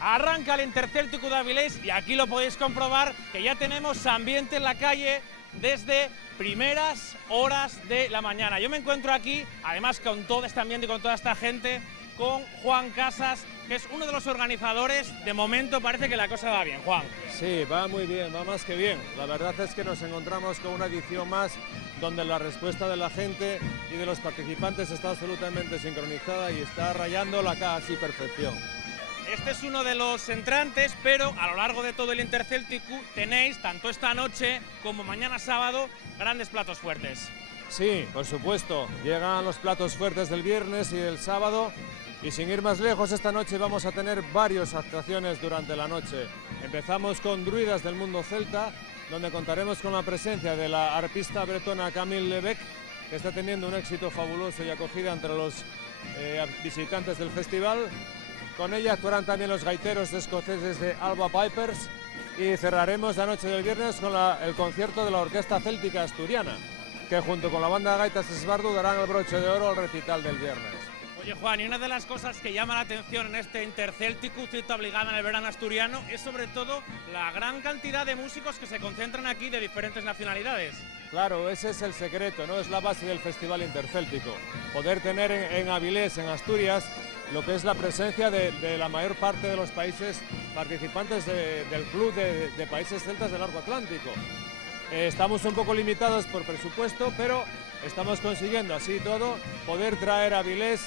Arranca el Intercéltico de Avilés y aquí lo podéis comprobar que ya tenemos ambiente en la calle desde primeras horas de la mañana. Yo me encuentro aquí, además con todo este ambiente y con toda esta gente, con Juan Casas, que es uno de los organizadores. De momento parece que la cosa va bien, Juan. Sí, va muy bien, va más que bien. La verdad es que nos encontramos con una edición más donde la respuesta de la gente y de los participantes está absolutamente sincronizada y está rayando la casi perfección. Este es uno de los entrantes, pero a lo largo de todo el Intercéltico tenéis, tanto esta noche como mañana sábado, grandes platos fuertes. Sí, por supuesto, llegan los platos fuertes del viernes y del sábado, y sin ir más lejos, esta noche vamos a tener varias actuaciones durante la noche. Empezamos con Druidas del mundo celta, donde contaremos con la presencia de la arpista bretona Camille Lebec, que está teniendo un éxito fabuloso y acogida entre los visitantes del festival. Con ella actuarán también los gaiteros escoceses de Alba Pipers, y cerraremos la noche del viernes con el concierto de la Orquesta Céltica Asturiana, que junto con la banda de gaitas Esbardu darán el broche de oro al recital del viernes. Oye, Juan, y una de las cosas que llama la atención en este Intercéltico, cita obligada en el verano asturiano, es sobre todo la gran cantidad de músicos que se concentran aquí de diferentes nacionalidades. Claro, ese es el secreto, ¿no? Es la base del Festival Intercéltico. Poder tener en Avilés, en Asturias, lo que es la presencia de la mayor parte de los países participantes del Club de Países Celtas del Arco Atlántico. Estamos un poco limitados por presupuesto, pero estamos consiguiendo así todo poder traer a Avilés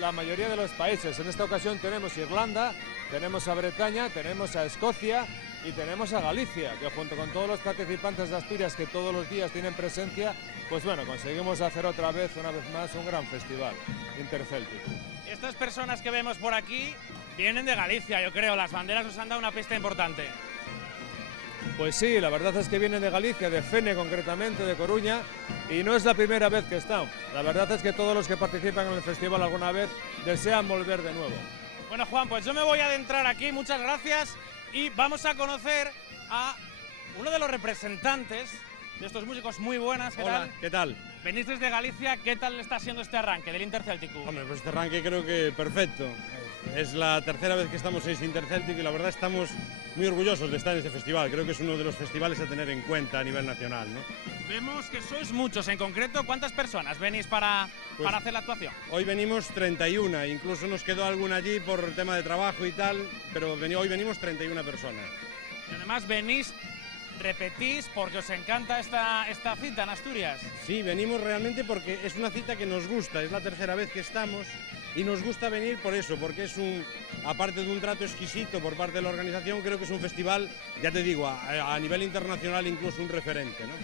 la mayoría de los países. En esta ocasión tenemos Irlanda, tenemos a Bretaña, tenemos a Escocia y tenemos a Galicia, que junto con todos los participantes de Asturias que todos los días tienen presencia, pues bueno, conseguimos hacer una vez más, un gran festival intercéltico. Estas personas que vemos por aquí vienen de Galicia, yo creo. Las banderas nos han dado una pista importante. Pues sí, la verdad es que vienen de Galicia, de Fene concretamente, de Coruña, y no es la primera vez que están. La verdad es que todos los que participan en el festival alguna vez desean volver de nuevo. Bueno, Juan, pues yo me voy a adentrar aquí, muchas gracias, y vamos a conocer a uno de los representantes de estos músicos. Muy buenas, ¿qué tal? ¿Qué tal? Venís desde Galicia, ¿qué tal está siendo este arranque del Intercéltico? Hombre, pues este arranque creo que perfecto. Es la tercera vez que estamos en este Intercéltico y la verdad estamos muy orgullosos de estar en este festival. Creo que es uno de los festivales a tener en cuenta a nivel nacional, ¿no? Vemos que sois muchos. En concreto, ¿cuántas personas venís para hacer la actuación? Hoy venimos 31, incluso nos quedó alguna allí por tema de trabajo y tal, pero hoy venimos 31 personas. Y además repetís porque os encanta esta cita en Asturias. Sí, venimos realmente porque es una cita que nos gusta, es la tercera vez que estamos y nos gusta venir por eso, porque es aparte de un trato exquisito por parte de la organización, creo que es un festival, ya te digo, a nivel internacional incluso un referente, ¿no?